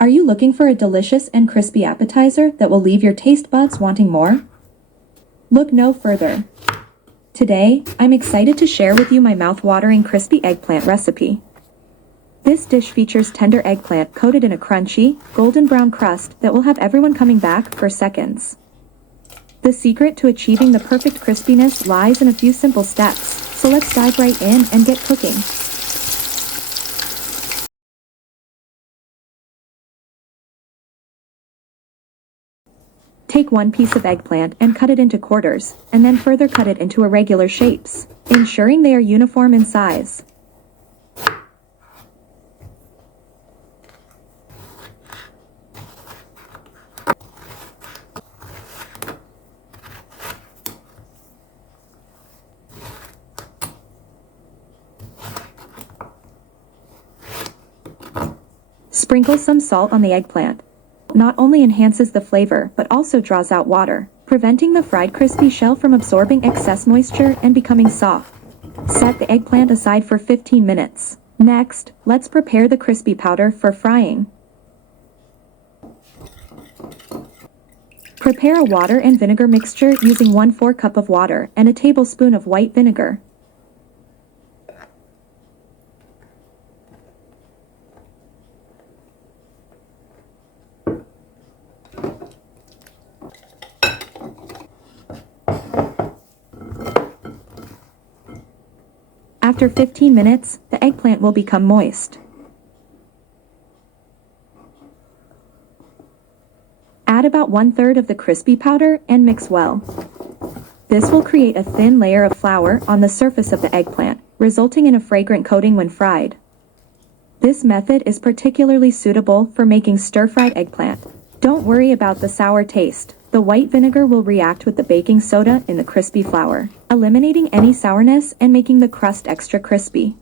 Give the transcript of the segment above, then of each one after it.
Are you looking for a delicious and crispy appetizer that will leave your taste buds wanting more? Look no further. Today, I'm excited to share with you my mouth-watering crispy eggplant recipe. This dish features tender eggplant coated in a crunchy, golden brown crust that will have everyone coming back for seconds. The secret to achieving the perfect crispiness lies in a few simple steps, so let's dive right in and get cooking. Take one piece of eggplant and cut it into quarters, and then further cut it into irregular shapes, ensuring they are uniform in size. Sprinkle some salt on the eggplant. Not only enhances the flavor but also draws out water, preventing the fried crispy shell from absorbing excess moisture and becoming soft. Set the eggplant aside for 15 minutes. Next, let's prepare the crispy powder for frying. Prepare a water and vinegar mixture using 1/4 cup of water and a tablespoon of white vinegar. After 15 minutes, the eggplant will become moist. Add about 1/3 of the crispy powder and mix well. This will create a thin layer of flour on the surface of the eggplant, resulting in a fragrant coating when fried. This method is particularly suitable for making stir-fried eggplant. Don't worry about the sour taste. The white vinegar will react with the baking soda in the crispy flour, eliminating any sourness and making the crust extra crispy.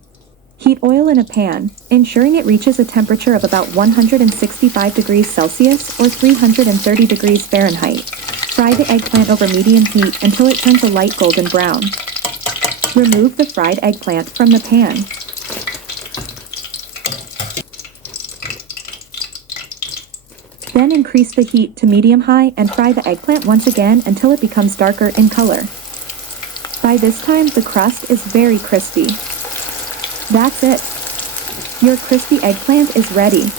Heat oil in a pan, ensuring it reaches a temperature of about 165 degrees Celsius or 330 degrees Fahrenheit. Fry the eggplant over medium heat until it turns a light golden brown. Remove the fried eggplant from the pan. Then increase the heat to medium-high and fry the eggplant once again until it becomes darker in color. By this time, the crust is very crispy. That's it. Your crispy eggplant is ready.